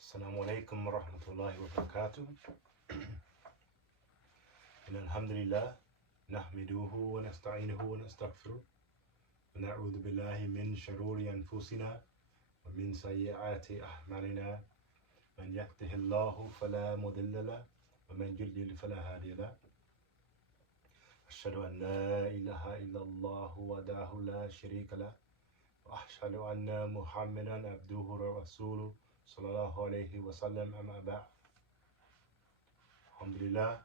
Assalamu alaikum wa rahmatullahi wa barakatuh. Alhamdulillah, nahmiduhu wa nasta'inuhu wa nastaghfiruh. Wa na'udhu billahi min sharuri anfusina wa min sayyi'ati a'malina. Man yahdihillahu fala mudilla lahu wa man yudlil fala hadiya lahu. Ashhadu an la ilaha illallah wahdahu la sharika lahu wa ashhadu anna Muhammadan abduhu wa rasuluh sallallahu alayhi wa sallam, amma ba'd. Alhamdulillah,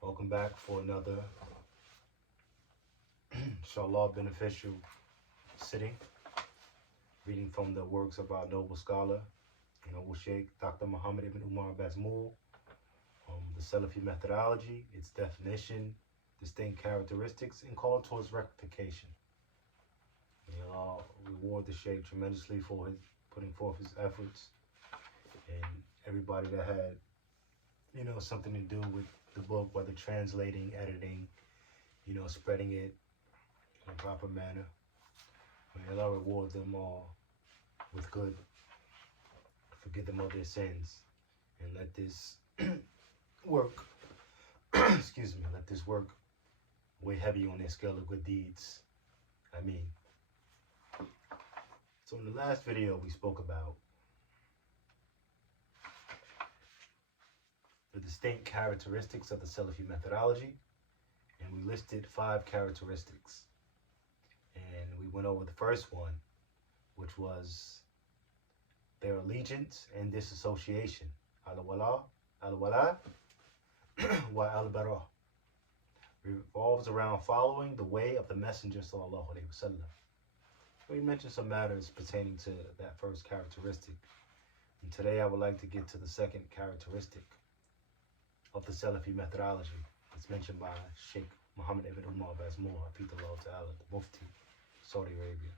welcome back for another inshallah beneficial sitting, reading from the works of our noble scholar, noble Sheikh Dr. Muhammad ibn Umar Bazmul, the Salafi Methodology, its definition, distinct characteristics, and call towards rectification. May Allah reward the Sheikh tremendously for his putting forth his efforts, and everybody that had, something to do with the book, whether translating, editing, spreading it in a proper manner. May Allah reward them all with good, forgive them of their sins, and let this work, let this work weigh heavy on their scale of good deeds. Ameen. So in the last video, we spoke about the distinct characteristics of the Salafi methodology, and we listed 5 characteristics. And we went over the first one, which was their allegiance and disassociation. Al-wala wa al-bara. Revolves around following the way of the Messenger sallallahu alaihi wasallam. We mentioned some matters pertaining to that first characteristic. And today I would like to get to the second characteristic of the Salafi methodology. It's mentioned by Sheikh Muhammad ibn Umar Bazmul, Hafidhullah Ta'ala, the Mufti, Saudi Arabia.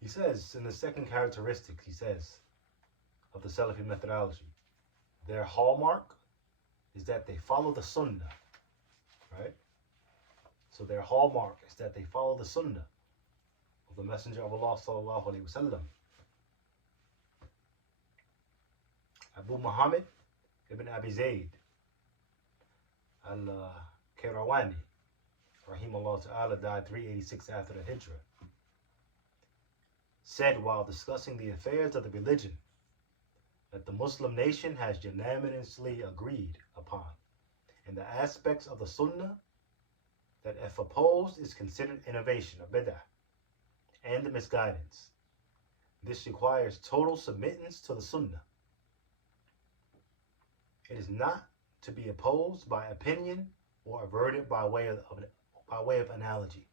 He says, in the second characteristic, of the Salafi methodology, their hallmark is that they follow the Sunnah, right? So their hallmark is that they follow the Sunnah of the Messenger of Allah sallallahu alaihi wasallam. Abu Muhammad ibn Abi Zayd al-Qayrawani, rahimahullah ta'ala, died 386 after the Hijrah, said while discussing the affairs of the religion that the Muslim nation has unanimously agreed upon in the aspects of the Sunnah that if opposed is considered innovation or bid'ah and misguidance. This requires total submittance to the Sunnah. It is not to be opposed by opinion or averted by way of analogy.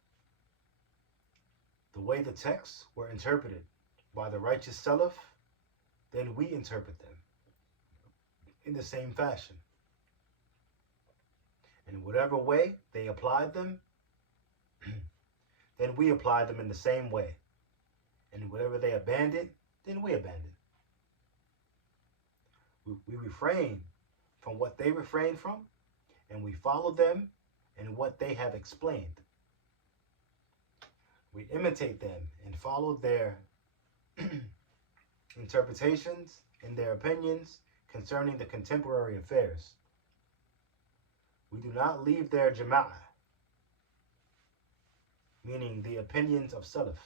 The way the texts were interpreted by the righteous Salaf, then we interpret them in the same fashion. In whatever way they applied them, then we apply them in the same way. And whatever they abandoned, then we abandon. We refrain from what they refrain from, and we follow them in what they have explained. We imitate them and follow their interpretations and their opinions concerning the contemporary affairs. We do not leave their jama'ah, meaning the opinions of Salaf,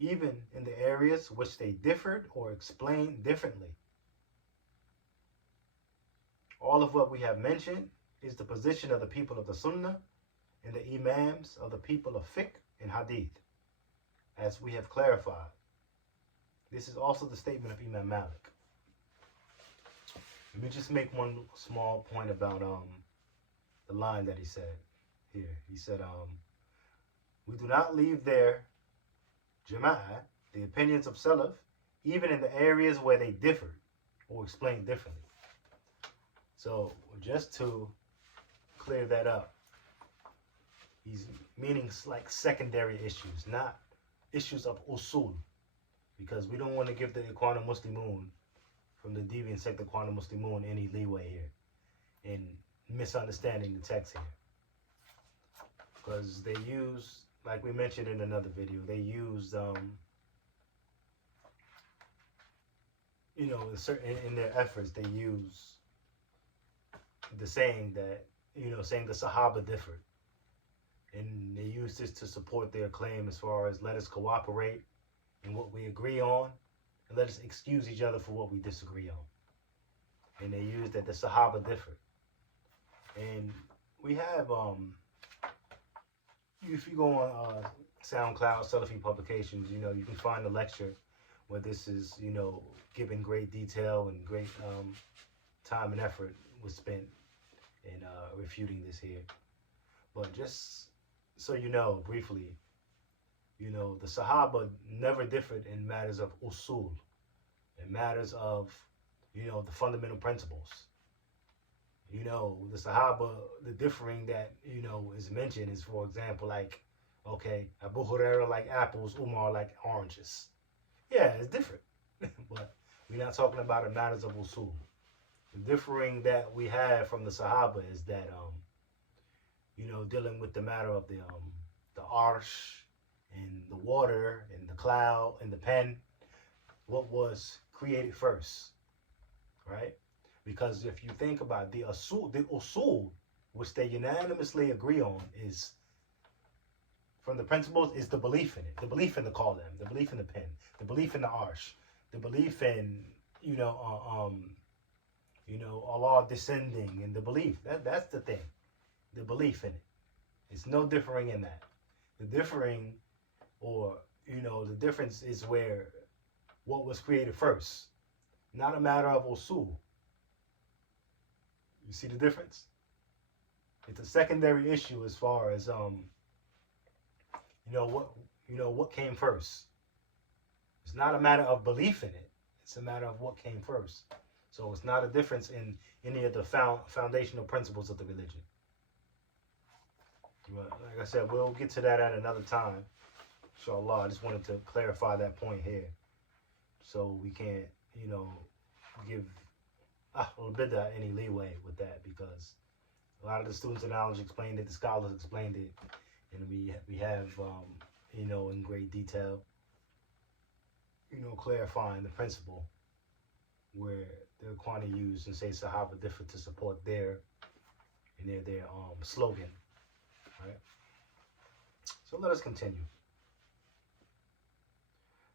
even in the areas which they differed or explained differently. All of what we have mentioned is the position of the people of the Sunnah and the Imams of the people of Fiqh and Hadith, as we have clarified. This is also the statement of Imam Malik. Let me just make one small point about the line that he said here. He said, we do not leave their jama'ah, the opinions of Salaf, even in the areas where they differ or explain differently. So just to clear that up, he's meaning like secondary issues, not issues of usul, because we don't want to give the Ikhwan Muslimun from the deviant sect of Ikhwan Muslimun any leeway here in misunderstanding the text here. Because they use, like we mentioned in another video, they used in their efforts, they use the saying that, saying the Sahaba differed. And they use this to support their claim as far as let us cooperate in what we agree on and let us excuse each other for what we disagree on. And they use that the Sahaba differed. And we have, if you go on SoundCloud, Salafi Publications, you can find a lecture where this is, given great detail and great time and effort was spent in refuting this here. But just so you know, briefly, the Sahaba never differed in matters of usul, in matters of, the fundamental principles. The Sahaba, the differing that, is mentioned is, for example, like, okay, Abu Huraira like apples, Umar like oranges. Yeah, it's different. But we're not talking about in matters of usul. The differing that we have from the Sahaba is that, dealing with the matter of the arsh and the water and the cloud and the pen, what was created first, right? Because if you think about the usul, which they unanimously agree on, is from the principles is the belief in it, the belief in the qalam, the belief in the pen, the belief in the arsh, the belief in Allah descending, and the belief that's the thing, the belief in it. It's no differing in that. The differing, or the difference is where what was created first, not a matter of usul. You see the difference? It's a secondary issue as far as what came first. It's not a matter of belief in it. It's a matter of what came first. So it's not a difference in any of the foundational principles of the religion. But like I said, we'll get to that at another time. Inshallah, I just wanted to clarify that point here, so we can't, give Ahlul Bidah any leeway with that, because a lot of the students of knowledge explained it, the scholars explained it, and we have, in great detail, clarifying the principle where the Qur'an used and say Sahaba differ to support their slogan, right? So let us continue.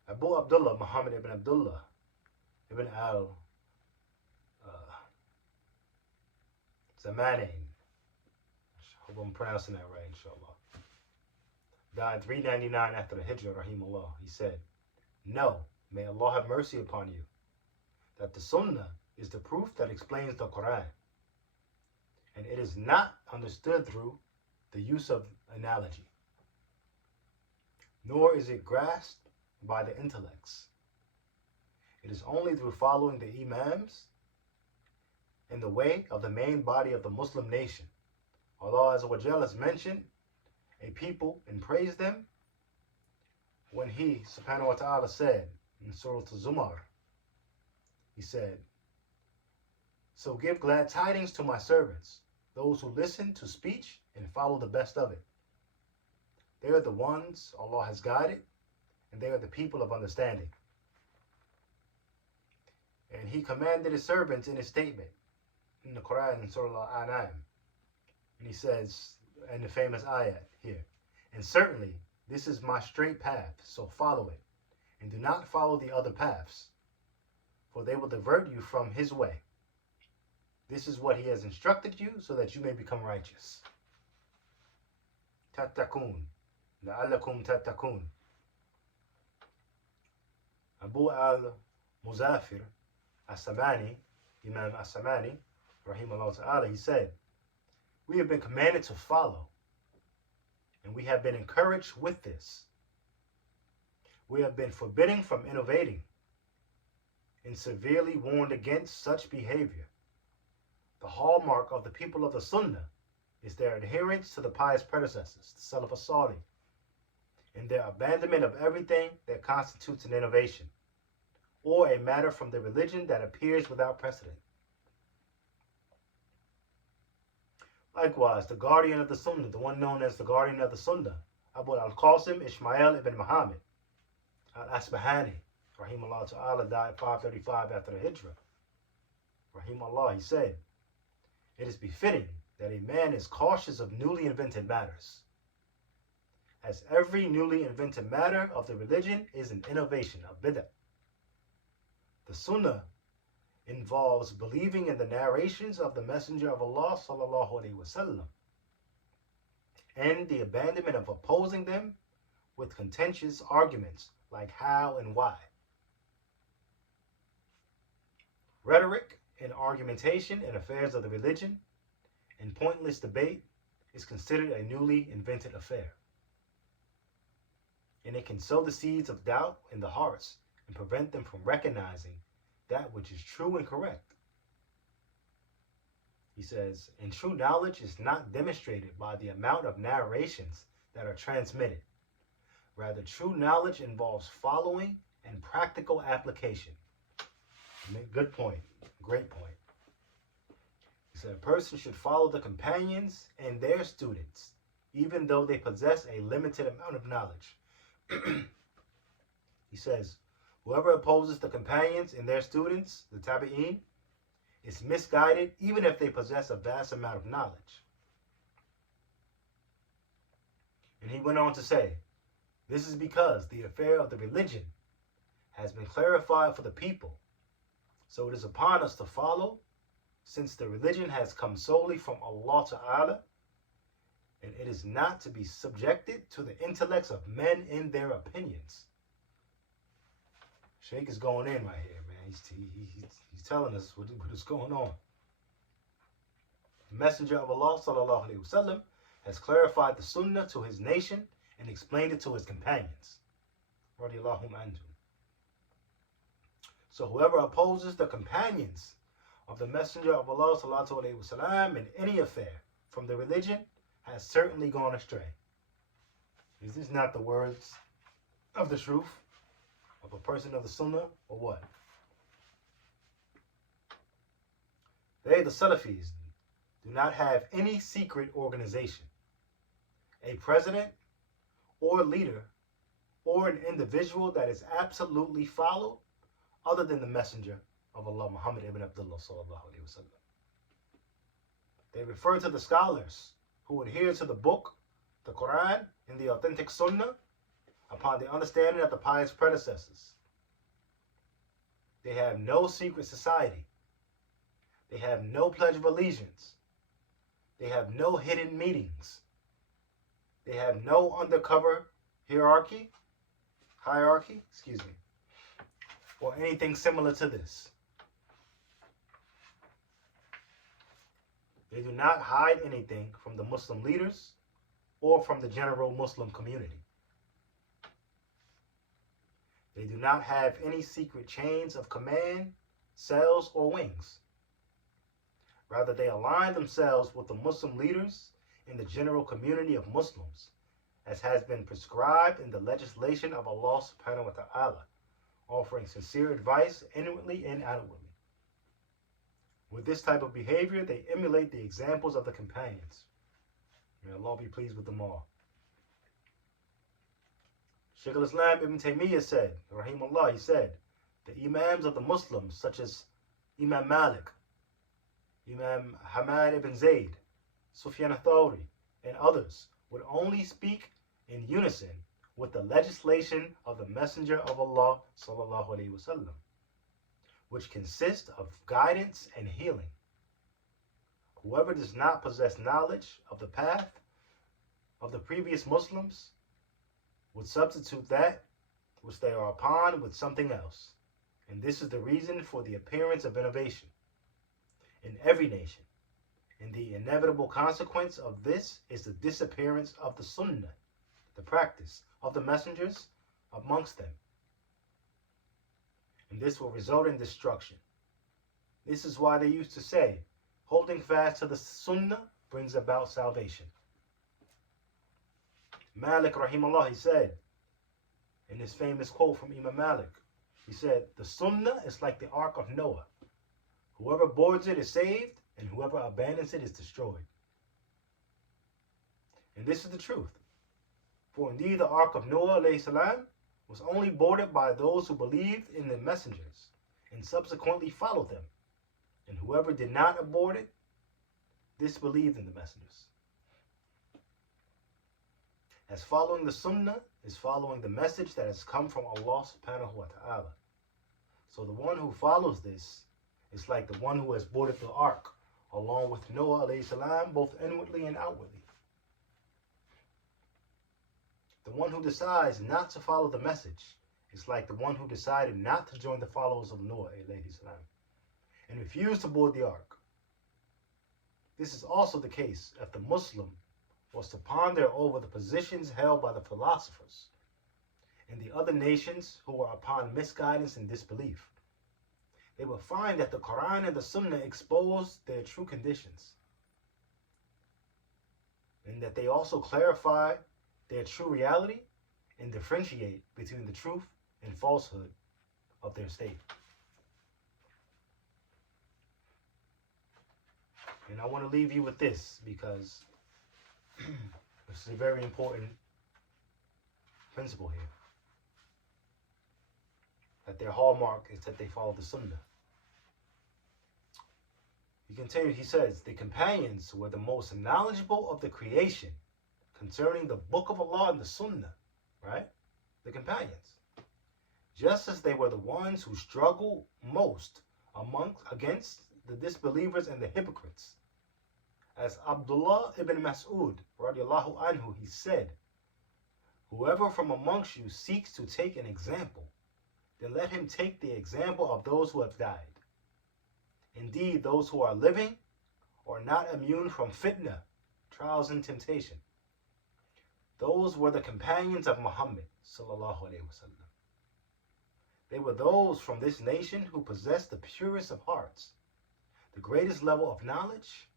Abu Abdullah Muhammad ibn Abdullah ibn al Zamanain, I hope I'm pronouncing that right, inshallah, died 399 after the Hijrah, rahimahullah. He said, "No, may Allah have mercy upon you, that the Sunnah is the proof that explains the Quran, and it is not understood through the use of analogy, nor is it grasped by the intellects. It is only through following the Imams in the way of the main body of the Muslim nation. Allah Azza wa Jalla has mentioned a people and praised them when He subhanahu wa ta'ala said in Surah Umar, He said, so give glad tidings to my servants, those who listen to speech and follow the best of it. They are the ones Allah has guided, and they are the people of understanding. And He commanded His servants in His statement in the Quran in Surah Al-An'am. And He says in the famous ayat here, and certainly this is my straight path, so follow it, and do not follow the other paths, for they will divert you from His way. This is what He has instructed you, so that you may become righteous. Tattakun, la'allakum tattakun. Abu al-Muzaffir as-Samani, Imam as-Samani, rahimahullah ta'ala, he said, we have been commanded to follow, and we have been encouraged with this. We have been forbidden from innovating, and severely warned against such behavior. The hallmark of the people of the Sunnah is their adherence to the pious predecessors, the Salaf as-Salih, and their abandonment of everything that constitutes an innovation, or a matter from the religion that appears without precedent. Likewise, the guardian of the Sunnah, the one known as the guardian of the Sunnah, Abu al-Qasim Ismail ibn Muhammad al-Asbahani, rahimahullah ta'ala, died 535 after the Hijrah. Rahimahullah, he said, "It is befitting that a man is cautious of newly invented matters, as every newly invented matter of the religion is an innovation, a bid'ah. The Sunnah involves believing in the narrations of the Messenger of Allah sallallahu alaihi wasallam and the abandonment of opposing them with contentious arguments like how and why. Rhetoric and argumentation in affairs of the religion and pointless debate is considered a newly invented affair, and it can sow the seeds of doubt in the hearts and prevent them from recognizing that which is true and correct." He says, "And true knowledge is not demonstrated by the amount of narrations that are transmitted. Rather, true knowledge involves following and practical application." Good point. Great point. He said, "A person should follow the companions and their students, even though they possess a limited amount of knowledge." He says, "Whoever opposes the companions and their students, the tabi'een, is misguided even if they possess a vast amount of knowledge." And he went on to say, "This is because the affair of the religion has been clarified for the people. So it is upon us to follow, since the religion has come solely from Allah Ta'ala, and it is not to be subjected to the intellects of men in their opinions." Sheikh is going in right here, man. He's telling us what is going on. The Messenger of Allah sallallahu alaihi wasallam has clarified the Sunnah to his nation and explained it to his companions. Radiyallahu anhum. So whoever opposes the companions of the Messenger of Allah sallallahu alaihi wasallam in any affair from the religion has certainly gone astray. Is this not the words of the truth of a person of the Sunnah, or what? They, the Salafis, do not have any secret organization, a president or leader, or an individual that is absolutely followed other than the Messenger of Allah, Muhammad ibn Abdullah sallallahu alaihi wasallam. They refer to the scholars who adhere to the book, the Quran, and the authentic Sunnah upon the understanding of the pious predecessors. They have no secret society. They have no pledge of allegiance. They have no hidden meetings. They have no undercover hierarchy, or anything similar to this. They do not hide anything from the Muslim leaders or from the general Muslim community. They do not have any secret chains of command, cells, or wings. Rather, they align themselves with the Muslim leaders in the general community of Muslims, as has been prescribed in the legislation of Allah subhanahu wa ta'ala, offering sincere advice inwardly and outwardly. With this type of behavior, they emulate the examples of the companions. May Allah be pleased with them all. Shaykh al-Islam Ibn Taymiyyah said, rahimahullah, he said, the Imams of the Muslims, such as Imam Malik, Imam Hamad ibn Zayd, Sufyan al-Thawri, and others, would only speak in unison with the legislation of the Messenger of Allah sallallahu alaihi wasallam, which consists of guidance and healing. Whoever does not possess knowledge of the path of the previous Muslims would substitute that which they are upon with something else. And this is the reason for the appearance of innovation in every nation. And the inevitable consequence of this is the disappearance of the Sunnah, the practice of the messengers amongst them. And this will result in destruction. This is why they used to say, holding fast to the Sunnah brings about salvation. Malik rahimahullah, he said, in his famous quote from Imam Malik, he said, the Sunnah is like the Ark of Noah. Whoever boards it is saved, and whoever abandons it is destroyed. And this is the truth. For indeed the Ark of Noah alayhi salam was only boarded by those who believed in the messengers and subsequently followed them. And whoever did not abort it, disbelieved in the messengers. As following the sunnah is following the message that has come from Allah subhanahu wa ta'ala. So the one who follows this is like the one who has boarded the ark along with Noah alayhi salam, both inwardly and outwardly. The one who decides not to follow the message is like the one who decided not to join the followers of Noah alayhi salam and refused to board the ark. This is also the case if the Muslim was to ponder over the positions held by the philosophers and the other nations who were upon misguidance and disbelief. They will find that the Quran and the Sunnah expose their true conditions, and that they also clarify their true reality and differentiate between the truth and falsehood of their state. And I want to leave you with this because this is a very important principle here. That their hallmark is that they follow the Sunnah. He continues, he says, the companions were the most knowledgeable of the creation concerning the book of Allah and the Sunnah, right? The companions. Just as they were the ones who struggled most against the disbelievers and the hypocrites. As Abdullah ibn Mas'ud, radiallahu anhu, he said, whoever from amongst you seeks to take an example, then let him take the example of those who have died. Indeed, those who are living are not immune from fitna, trials and temptation. Those were the companions of Muhammad sallallahu alaihi wasallam. They were those from this nation who possessed the purest of hearts, the greatest level of knowledge,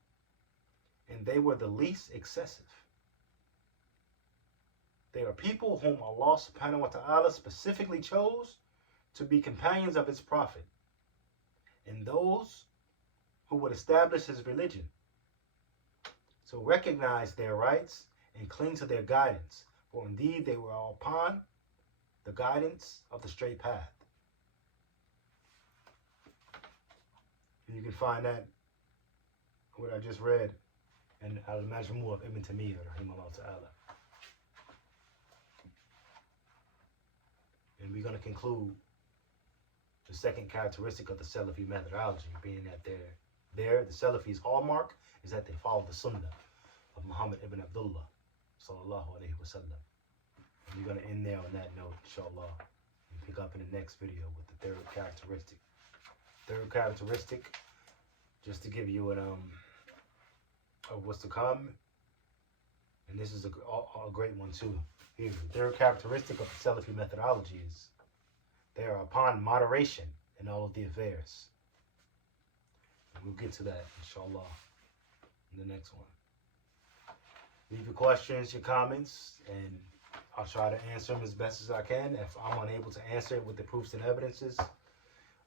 and they were the least excessive. They are people whom Allah subhanahu wa ta'ala specifically chose to be companions of his prophet, and those who would establish his religion. So recognize their rights and cling to their guidance, for indeed they were all upon the guidance of the straight path. And you can find that, what I just read, in Al-Majmu' of Ibn Taymiyyah, rahimahullah ta'ala. And we're going to conclude the second characteristic of the Salafi methodology, being that the Salafi's hallmark is that they follow the Sunnah of Muhammad ibn Abdullah sallallahu alaihi wasallam. And we're going to end there on that note, inshallah, and pick up in the next video with the third characteristic. Third characteristic, just to give you an of what's to come, and this is a great one too. Here, the third characteristic of the Salafi methodology is they are upon moderation in all of the affairs. And we'll get to that, inshallah, in the next one. Leave your questions, your comments, and I'll try to answer them as best as I can. If I'm unable to answer it with the proofs and evidences,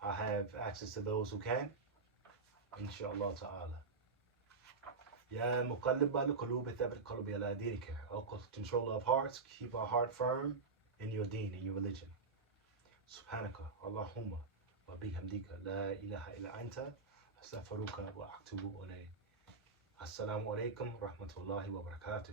I have access to those who can, inshallah ta'ala. Ya muqallib al-qulub thabbit qalbi ala dinika. O controller of hearts, keep our heart firm in your deen, in your religion. Subhanaka Allahumma wa bihamdika la ilaha illa anta astaghfiruka wa atubu ilayk. Assalamu alaikum rahmatullahi wa barakatuh.